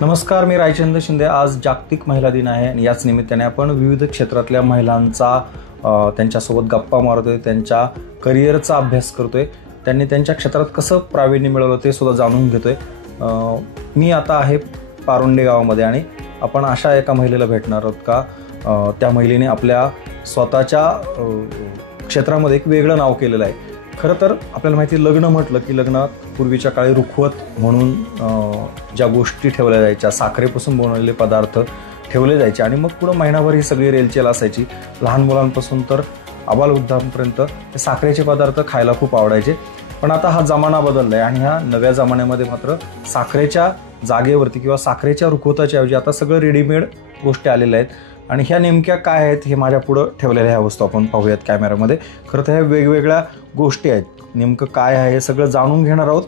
नमस्कार, मी रायचंद्र शिंदे. आज जागतिक महिला दिन आहे आणि याच निमित्ताने आपण विविध क्षेत्रातल्या महिलांचा त्यांच्यासोबत गप्पा मारतोय, त्यांच्या करिअरचा अभ्यास करतोय, त्यांनी त्यांच्या क्षेत्रात कसं प्रावीण्य मिळवलं ते सुद्धा जाणून घेतोय. मी आता आहे पारुंडे गावामध्ये आणि आपण अशा एका महिलेला भेटणार आहोत का त्या महिलेने आपल्या स्वतःच्या क्षेत्रामध्ये एक वेगळं नाव केलेलं आहे. खरं तर आपल्याला माहिती आहे, लग्न म्हटलं की लग्नात पूर्वीच्या काळी रुखवत म्हणून ज्या गोष्टी ठेवल्या जायच्या, साखरेपासून बनवलेले पदार्थ ठेवले जायचे आणि मग पुढं महिनाभर ही सगळी रेलचेल असायची. लहान मुलांपासून तर आबालवृद्धांपर्यंत ते साखरेचे पदार्थ खायला खूप आवडायचे. पण आता हा जमाना बदलला आहे आणि ह्या नव्या जमान्यामध्ये मात्र साखरेच्या जागेवरती किंवा साखरेच्या रुखवताच्या ऐवजी आता सगळं रेडीमेड गोष्टी आलेल्या आहेत. आणि ह्या नेमक्या काय आहेत हे माझ्या पुढं ठेवलेल्या ह्या वस्तू आपण पाहूयात कॅमेऱ्यामध्ये. खरं तर ह्या वेगवेगळ्या गोष्टी आहेत, नेमकं काय आहे हे सगळं जाणून घेणार आहोत.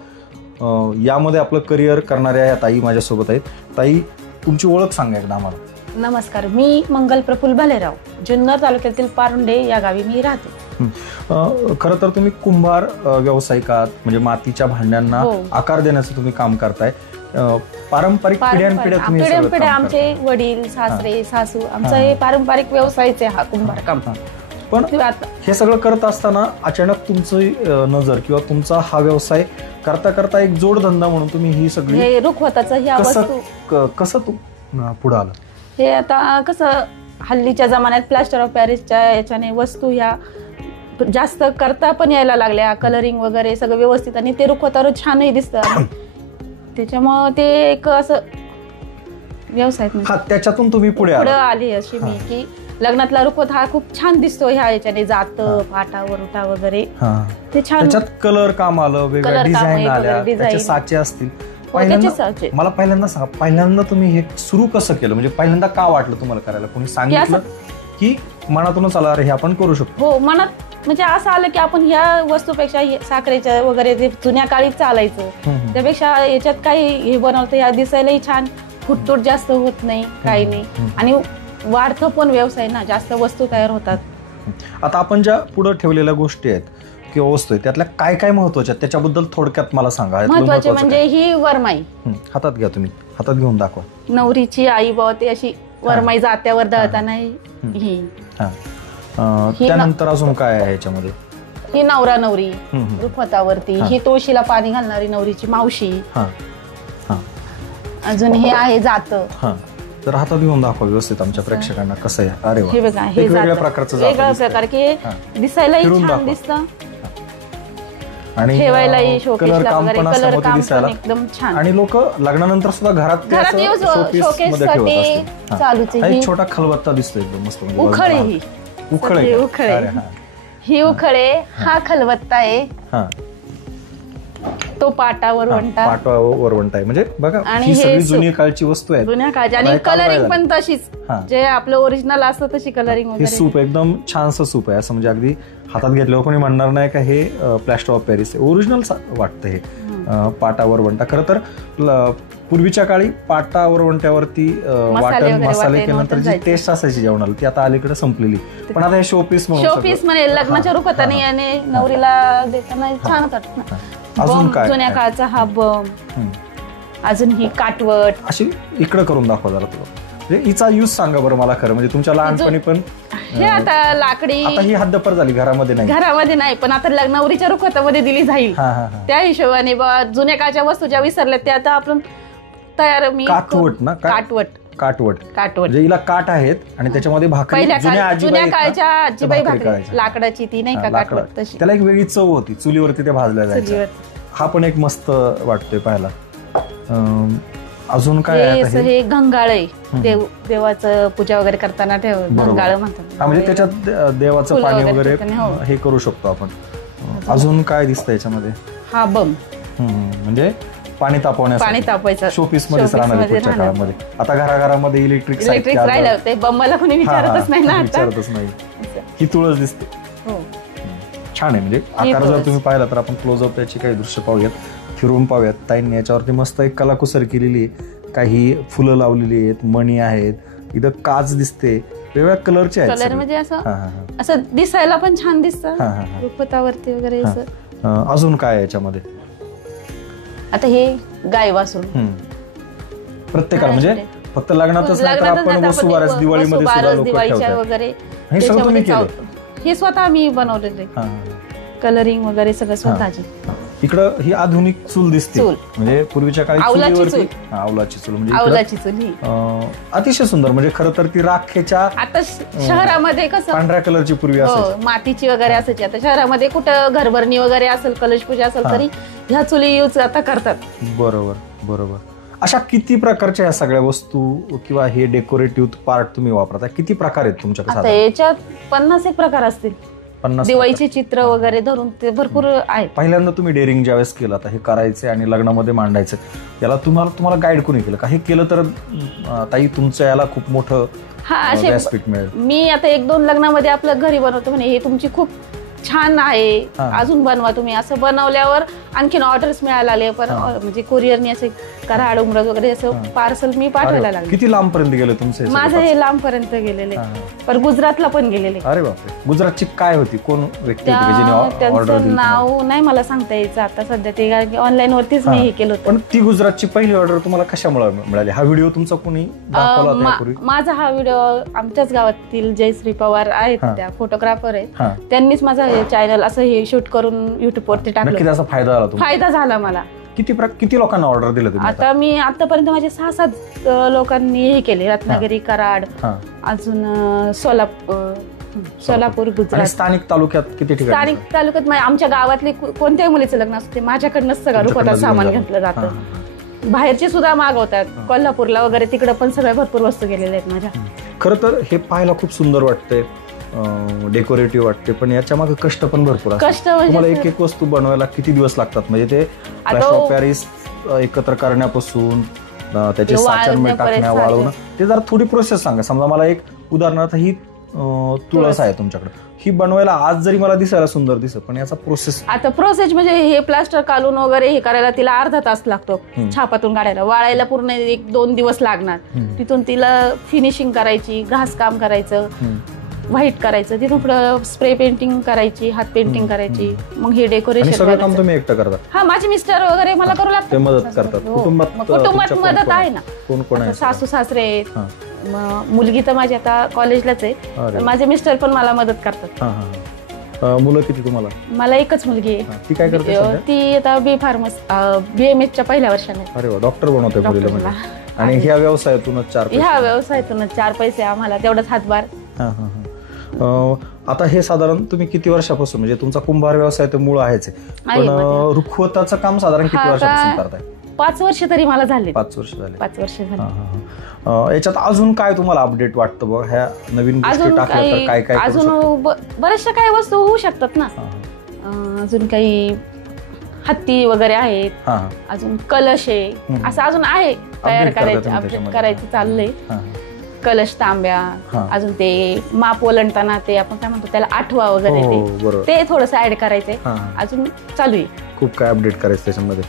यामध्ये आपलं करिअर करणाऱ्या या ताई माझ्यासोबत आहेत. ताई, तुमची ओळख सांगा एकदा आम्हाला. नमस्कार, मी मंगल प्रफुल्ल भालेराव, जुन्नर तालुक्यातील पारुंडे या गावी मी राहते. खरं तर तुम्ही कुंभार व्यावसायिकात, म्हणजे मातीच्या भांड्यांना आकार देण्याचं तुम्ही काम करताय. पारंपरिक पिढ्यानपिढ्या आमचे वडील, सासरे, सासू, आमचा हे पारंपरिक व्यवसायच आहे हा कुंभार काम. पण हे सगळं करत असताना अचानक तुमची नजर किंवा तुमचा हा व्यवसाय करता करता एक जोडधंदा म्हणून तुम्ही ही सगळी रुखवताचं कसं पुढे आलं? हे आता कसं हल्लीच्या जमान्यात प्लास्टर ऑफ पॅरिसच्या याच्याने वस्तू ह्या जास्त करता पण यायला लागल्या, कलरिंग वगैरे सगळं व्यवस्थित, आणि ते रुखवतावर छानही दिसतं. त्याच्यामुळे ते एक असं व्यवसाय त्याच्यातून तुम्ही पुढे आली अशी मी, की लग्नातला रुखवत हा खूप छान दिसतो ह्या याच्याने, जात पाटा वरुटा वगैरे ते छान, त्याच्यात कलर काम आलं, वेगळ्या डिझाईन आल्या, त्याचे साचे असतील. मला पहिल्यांदा सांगा, पहिल्यांदा तुम्ही हे सुरू कसं केलं? म्हणजे पहिल्यांदा का वाटलं तुम्हाला करायला? कोणी सांगितलं की मनातूनच आला अरे हे आपण करू शकतो? हो, मनात म्हणजे असं आलं की आपण ह्या वस्तूपेक्षा साखरेच्या वगैरे जे जुन्या काळी चालायचं त्यापेक्षा याच्यात काही हे बनवतं, या दिसायलाही छान, फुटतूट जास्त होत नाही, काही नाही, आणि वाढतं पण व्यवसाय ना, जास्त वस्तू तयार होतात. आता आपण ज्या पुढे ठेवलेल्या गोष्टी आहेत किंवा वस्तू आहेत त्यातल्या काय काय महत्वाच्या त्याच्याबद्दल थोडक्यात मला सांगा. महत्वाचे म्हणजे ही वरमाई, हातात घ्या, तुम्ही हातात घेऊन दाखवा. नवरीची आई बाबा ते अशी वरमाई जात्यावर दळताना ही. त्यानंतर अजून काय आहे याच्यामध्ये? ही नवरा नवरी रुखवतावरती, ही तुळशीला पाणी घालणारी नवरीची मावशी. अजून हे आहे जात. तर हातात घेऊन दाखवा व्यवस्थित आमच्या प्रेक्षकांना कसं आहे. अरे हे बघा, हे वेगळ्या प्रकारचं वेगळा प्रकार की दिसायलाही छान दिसतं आणि ठेवायलाही शोकेसला वगैरे, कलर काम पण एकदम छान. आणि लोक लग्नानंतर सुद्धा घरात शोकेससाठी चालूच. एक छोटा खलबत्ता दिसतो एकदम मस्त. उखळे, ही उखळे, हा खलबत्ता आहे, तो पाटा वरवंटा आहे. म्हणजे बघा, ही सगळी जुनी काळची वस्तू आहे, जुन्या काळची, आणि कलरिंग पण तशीच, जे आपलं ओरिजिनल असतं तशी कलरिंग. हे सूप एकदम छानसं सूप आहे, असं म्हणजे अगदी हातात घेतल्यावर कोणी म्हणणार नाही का हे प्लॅस्टर ऑफ पॅरिस, ओरिजिनल वाटतं हे पाटा वरवंटा. खरं तर पूर्वीच्या काळी पाटा वरवंट्यावरती वाटण मसाले केल्यानंतर जी टेस्ट असायची जेवणाला ती आता अलीकडे संपलेली. पण आता हे शोपीस म्हणे लग्नाच्या रुखवताने आणि नवरीला देताना छान होतात. अजून काय जुन्या काळचा हा बम, अजून ही काटवट. अशी इकडे करून दाखवा जरा तुला, हिचा यूज सांगा बरं मला. खरं म्हणजे तुमच्या लहानपणी पण हे आता लाकडी, आता ही हद्दपार झाली, घरामध्ये नाही, पण आता नवरीच्या रुखवतामध्ये दिली जाईल त्या हिशोबाने. जुन्या काळच्या वस्तू ज्या विसरल्या त्या आता आपण तयार. मी काटवट ना, काटवट म्हणजे हिला काट आहेत आणि त्याच्यामध्ये भाकरी, जुन्या काळच्या आजीबाई भाकरी लाकडाची, ती नाही का काटवट, तशी. त्याला एक वेगळी चव होती, चुलीवरती ते भाजल्या जायचं. हा पण एक मस्त वाटतोय पाहायला. अजून काय आहे? हे घंगाळ आहे, देवाचं पूजा वगैरे करताना घंगाळ म्हणतात. म्हणजे त्याच्यात देवाचं पाणी वगैरे हे करू शकतो आपण. अजून काय दिसतं याच्यामध्ये? हा बम, म्हणजे पाणी तापवायचं शोपीस मध्येच राहणार पुढच्या काळामध्ये. आता घराघरामध्ये इलेक्ट्रिक राहिलं, ते बंबाला कोणी विचारतच नाही ना, विचारतच नाही. ही तुळस दिसते, छान आहे. म्हणजे आकार जर तुम्ही पाहिला तर आपण क्लोजअप त्याची काही दृश्य पाहूयात, फिरून पाहूयात. ताईंनी याच्यावरती मस्त एक कलाकुसर केलेली आहे, काही फुलं लावलेली आहेत, मणी आहेत, इथं काच दिसते, वेगवेगळ्या कलरचे आहेत. कलर म्हणजे असं दिसायला पण छान दिसतं रुखवतावरती वगैरे. अजून काय याच्यामध्ये? आता हे गाय वासरू, प्रत्येकाला म्हणजे फक्त लग्नातच नाही तर आपण वसुबारस दिवाळीमध्ये सुद्धा लोक ठेवतात वगैरे हे सगळं तुम्ही केलं? हे स्वतः मी बनवलेले, कलरिंग वगैरे सगळं स्वतःची. इकडं ही आधुनिक चूल दिसते, म्हणजे पूर्वीच्या काळी चुलीवरती आवलाची चूल, म्हणजे आवलाची चूल ही अतिशय सुंदर. म्हणजे खरं तर ती राखेच्या, आता शहरामध्ये कसं पांढऱ्या कलरची पूर्वी असायची, मातीची वगैरे असायची. आता शहरामध्ये कुठं घरभरणी वगैरे असेल, कलश पूजा असेल तरी ह्या चुली यूज आता करतात. बरोबर बरोबर. अशा किती प्रकारच्या ह्या सगळ्या वस्तू किंवा हे डेकोरेटिव्ह पार्ट तुम्ही वापरता? किती प्रकार आहेत तुमच्याकडे? याच्यात 50 प्रकार असतील. 50 दिवाळीचे चित्र वगैरे धरून ते भरपूर आहेत. पहिल्यांदा तुम्ही डेअरिंग ज्यावेळेस केलं आता हे करायचे आणि लग्नामध्ये मांडायचं, याला तुम्हाला गाईड कोणी केलं का? हे केलं तर ताई तुमचं याला खूप मोठं व्यासपीठ मिळेल. मी आता 1-2 लग्नामध्ये आपलं घरी बनवतो म्हणे हे तुमची खूप छान आहे, अजून बनवा तुम्ही. असं बनवल्यावर आणखीन ऑर्डर्स मिळायला लागले, पण म्हणजे कुरिअरने असे कराड उमरज वगैरे असं पार्सल मी पाठवायला लागले. किती लांब पर्यंत गेले तुमचे? माझं हे लांब पर्यंत गेलेले, पण गुजरातला पण गेलेले. अरे बापरे. गुजरातची काय होती, कोण व्यक्ती होती जिने ऑर्डर त्यांचं नाव नाही मला सांगता यायचं आता सध्या, ते ऑनलाईन वरतीच मी हे केलं होतं. पण ती गुजरातची पहिली ऑर्डर तुम्हाला कशामुळे मिळाली? हा व्हिडिओ तुमचा कोणी दाखवला होता यापूर्वी? माझा हा व्हिडिओ आमच्याच गावातील जयश्री पवार आहेत, त्या फोटोग्राफर आहेत, त्यांनीच माझा चॅनल असं हे शूट करून युट्यूब वरती टाकलं. नक्की त्याचा फायदा झाला तुम्हाला? फायदा झाला मला. किती लोकांना ऑर्डर दिलं तुम्ही? आता मी आतापर्यंत माझे 6-7 लोकांनी हे केले, रत्नागिरी, कराड, अजून सोलापूर, गुजरात. स्थानिक तालुक्यात किती ठिकाणी? स्थानिक तालुक्यात आमच्या गावातले कोणत्याही मुलीचं लग्न असते माझ्याकडनंच सगळं रुखवतात सामान घेतलं जातं. बाहेरचे सुद्धा मागवतात, कोल्हापूरला वगैरे तिकडे पण सगळ्या भरपूर वस्तू गेलेल्या आहेत माझ्या. खरं तर हे पाहायला खूप सुंदर वाटतंय, डेकोरेटिव्ह वाटते, पण याच्या मागे कष्ट पण भरपूर असतात. तुम्हाला एक वस्तू बनवायला किती दिवस लागतात? म्हणजे ते प्लास्टर ऑफ पॅरिस एकत्र करण्यापासून त्याचे साचरमेंट टाकण्या, वाळवणं, ते जरा थोडी प्रोसेस सांगा. समजा मला एक उदाहरणार्थ ही तुळस आहे तुमच्याकडे, ही बनवायला आज जरी मला दिसायला सुंदर दिसत, पण याचा प्रोसेस म्हणजे हे प्लास्टर काढून वगैरे हे करायला तिला अर्धा तास लागतो, छापातून काढायला. वाळायला पूर्ण 1-2 दिवस लागणार. तिथून तिला फिनिशिंग करायची, घास काम करायचं, व्हाईट करायचं, तिथून पुढे स्प्रे पेंटिंग करायची, हात पेंटिंग करायची, मग हे डेकोरेशन. सगळं काम तुम्ही एकटं करता? हा, माझे मिस्टर वगैरे मला करू लागतात, मदत करतात. कुटुंबात मदत आहे ना. कोण कोण आहे? सासू सासरे आहेत, मुलगी तर माझी आता कॉलेजलाच आहे, माझे मिस्टर पण मला मदत करतात. मुलं किती तुम्हाला? मला एकच मुलगी आहे. ती काय करते? ती आता BMS पहिल्या वर्षाने. अरे वा, डॉक्टर बनवतोय मुलीला. आणि ह्या व्यवसायातूनच 4 पैसे आम्हाला, तेवढाच हातभार. आता हे साधारण तुम्ही किती वर्षापासून, म्हणजे तुमचा कुंभार व्यवसाय तर मूळ आहेच, पण रुखवताचं काम साधारण किती वर्षापासून करताय? 5 वर्ष तरी मला झाले. 5 वर्ष झाले. 5 वर्ष झाले. याच्यात अजून काय तुम्हाला अपडेट वाटतं बघ, ह्या नवीन गोष्टी टाकल्या तर काय काय? अजून बऱ्याचशा काही वस्तू होऊ शकतात ना. अजून काही हत्ती वगैरे आहेत, अजून कलश आहे, असं अजून आहे तयार करायचं चाललंय. कलश, तांब्या, अजून ते माप ओलांडताना ते आपण काय म्हणतो त्याला आठवा वगैरे, ते थोडंसं ऍड करायचंय, अजून चालू आहे. खूप काय अपडेट करायचं त्याच्यामध्ये.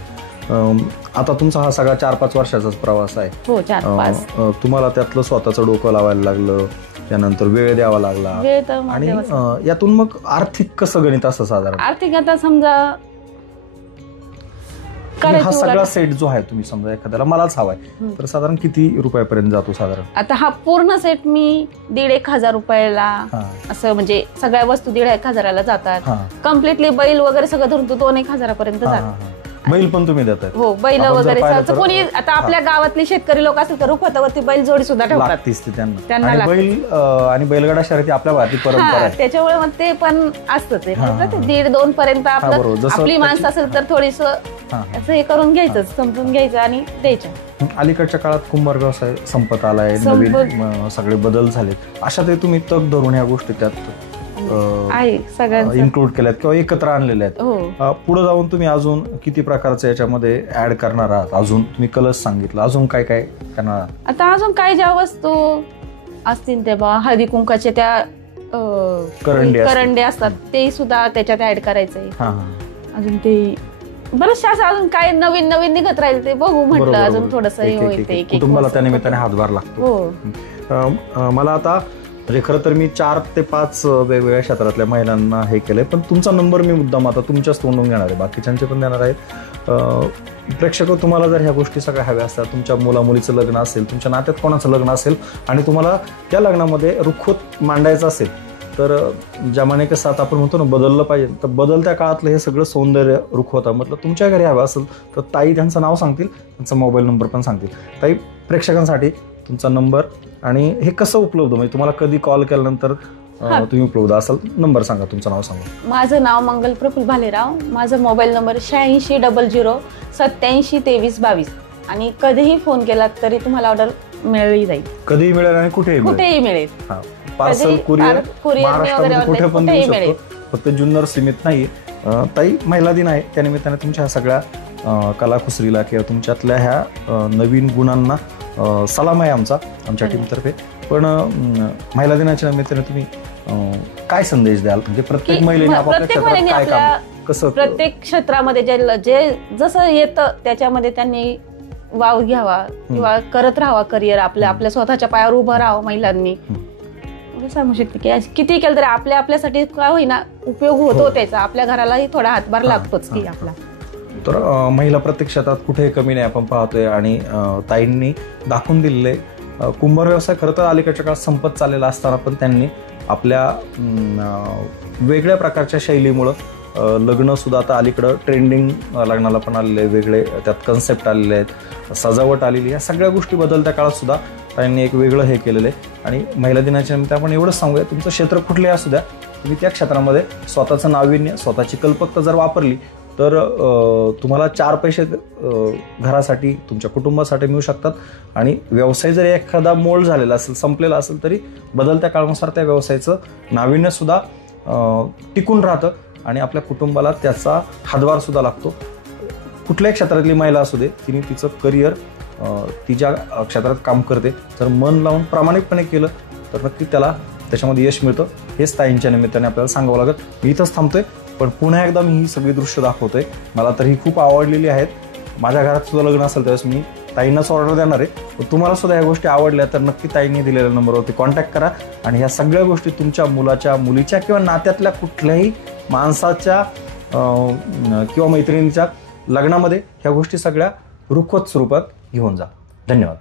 आता तुमचा हा सगळा 4-5 वर्षाचाच प्रवास आहे. हो, 4-5. तुम्हाला त्यातलं स्वतःचं डोकं लावायला लागलं, त्यानंतर वेळ द्यावा लागला, आणि यातून मग आर्थिक कसं गणित असं साधारण? आर्थिक आता समजा हा सगळा सेट जो आहे, तुम्ही समजा एखाद्याला मलाच हवाय तर साधारण किती रुपयापर्यंत जातो साधारण? आता हा पूर्ण सेट मी 1,500 रुपयाला, असं म्हणजे सगळ्या वस्तू 1,500ला जातात. कम्प्लिटली बैल वगैरे सगळं धरून तो 2-1,000 पर्यंत जातात. बैल पण तुम्ही देतात? हो, बैल वगैरे कोणी आता आपल्या गावातले शेतकरी लोक असेल तर रुखवतावरती बैल जोडी सुद्धा ठेवतात त्यांना. बैल आणि बैलगाडा शर्यती आपल्या भारतीय परंपरा आहे, त्याच्यामुळे मग ते पण असतच. 1.5-2 पर्यंत आपली माणसं असेल तर थोडीस असं हे करून घ्यायचं, समजून घ्यायचं आणि द्यायचं. अलीकडच्या काळात कुंभार व्यवसाय संपत आलाय, नवीन सगळे बदल झाले, अशा ते तुम्ही तग धरून ह्या गोष्टी त्यात इन्क्लूड केल्यात किंवा एकत्र आणलेल्या आहेत. पुढे जाऊन तुम्ही अजून किती प्रकारचं याच्यामध्ये ऍड करणार आहात? अजून तुम्ही कलश सांगितलं, अजून काय काय करणार आहात? आता अजून काय ज्या वस्तू असतील ते हळदी कुंकाच्या त्या करंडे असतात ते सुद्धा त्याच्यात ऍड करायचंय. अजून ते बरंचशा असं अजून काय नवीन नवीन निघत राहील ते बघू म्हटलं. अजून थोडंसं होईल, ते कुटुंबाला त्या निमित्ताने हातभार लागतो. मला आता म्हणजे खरं तर मी 4 ते 5 वेगवेगळ्या क्षेत्रातल्या महिलांना हे केलंय, पण तुमचा नंबर मी मुद्दाम आता तुमच्याच तोंडून घेणार आहे, बाकीच्यांचे पण देणार आहे. प्रेक्षक, तुम्हाला जर ह्या गोष्टी सगळ्या हव्या असतात, तुमच्या मुलामुलीचं लग्न असेल, तुमच्या नात्यात कोणाचं लग्न असेल आणि तुम्हाला त्या लग्नामध्ये रुखवत मांडायचं असेल, तर ज्यामाने कसं आता आपण म्हणतो ना बदललं पाहिजे, तर बदलत्या काळातलं हे सगळं सौंदर्य रुखवतामधलं तुमच्या घरी हवं असेल तर ताई त्यांचं नाव सांगतील, त्यांचा मोबाईल नंबर पण सांगतील. ताई, प्रेक्षकांसाठी तुमचा नंबर आणि हे कसं उपलब्ध, म्हणजे तुम्हाला कधी कॉल केल्यानंतर तुम्ही उपलब्ध असाल, नंबर सांगा, तुमचं नाव सांगा. माझं नाव मंगल प्रफुल्ल भालेराव, माझा मोबाईल नंबर 8600 87 23 22 आणि कधीही फोन केला तरी तुम्हाला ऑर्डर मिळली जाईल. कधीही मिळेल आणि कुठेही मिळेल. पार्सल कुरिअर महाराष्ट्रामध्ये कुठे पण देऊ शकतो, फक्त जुन्नर सीमित नाही. ताई, महिला दिन आहे, त्यानिमित्ताने तुमच्या सगळ्या कलाकुसरीला किंवा तुमच्यातल्या ह्या नवीन गुणांना सलाम आहे आमच्या टीमतर्फे. पण महिला दिनाच्या निमित्ताने तुम्ही काय संदेश द्याल, म्हणजे प्रत्येक महिलेने आपापल्या क्षेत्रात काय काम, कसं प्रत्येक क्षेत्रामध्ये जे जसं येतं त्याच्यामध्ये त्यांनी वाव घ्यावा किंवा करत राहावा करिअर, आपल्या स्वतःच्या पायावर उभं राहावं महिलांनी. सांगू शकते की किती केलं तरी आपल्यासाठी काय होईना उपयोग होतो त्याचा, आपल्या घरालाही थोडा हातभार लागतोच की आपला. तर महिला प्रत्येक क्षेत्रात कुठेही कमी नाही आपण पाहतोय आणि ताईंनी दाखवून दिलेले कुंभार व्यवसाय खरं तर अलीकडच्या काळात संपत चाललेला असताना पण त्यांनी आपल्या वेगळ्या प्रकारच्या शैलीमुळं लग्न सुद्धा आता अलीकडं ट्रेंडिंग लग्नाला पण आलेले वेगळे, त्यात कन्सेप्ट आलेले आहेत, सजावट आलेली, या सगळ्या गोष्टी बदलत्या काळात सुद्धा त्यांनी एक वेगळं हे केलेलं आहे. आणि महिला दिनाच्या निमित्त आपण एवढंच सांगूया, तुमचं क्षेत्र कुठलंही असू द्या, तुम्ही त्या क्षेत्रामध्ये स्वतःचं नाविन्य, स्वतःची कल्पकता जर वापरली तर तुम्हाला 4 पैसे घरासाठी, तुमच्या कुटुंबासाठी मिळू शकतात. आणि व्यवसाय जरी एखादा मोल्ड झालेला असेल, संपलेला असेल, तरी बदलत्या काळानुसार त्या व्यवसायाचं नाविन्यसुद्धा टिकून राहतं आणि आपल्या कुटुंबाला त्याचा हातभार सुद्धा लागतो. कुठल्याही क्षेत्रातली महिला असू दे, तिने तिचं करिअर, ती ज्या क्षेत्रात काम करते, जर मन लावून प्रामाणिकपणे केलं तर नक्की त्याला त्याच्यामध्ये यश मिळतं. हेच ताईंच्या निमित्ताने आपल्याला सांगावं लागत. मी इथंच थांबतोय, पण पुन्हा एकदा मी ही सगळी दृश्य दाखवतोय. मला तर ही खूप आवडलेली आहेत. माझ्या घरात सुद्धा लग्न असेल त्यावेळेस मी ताईंनाच ऑर्डर देणार आहे. तुम्हाला सुद्धा ह्या गोष्टी आवडल्या तर नक्की ताईंनी दिलेल्या नंबरवरती कॉन्टॅक्ट करा आणि ह्या सगळ्या गोष्टी तुमच्या मुलाच्या, मुलीच्या किंवा नात्यातल्या कुठल्याही माणसाच्या किंवा मैत्रिणीच्या लग्नामध्ये ह्या गोष्टी सगळ्या रुखवत स्वरूपात घेऊन जा. धन्यवाद.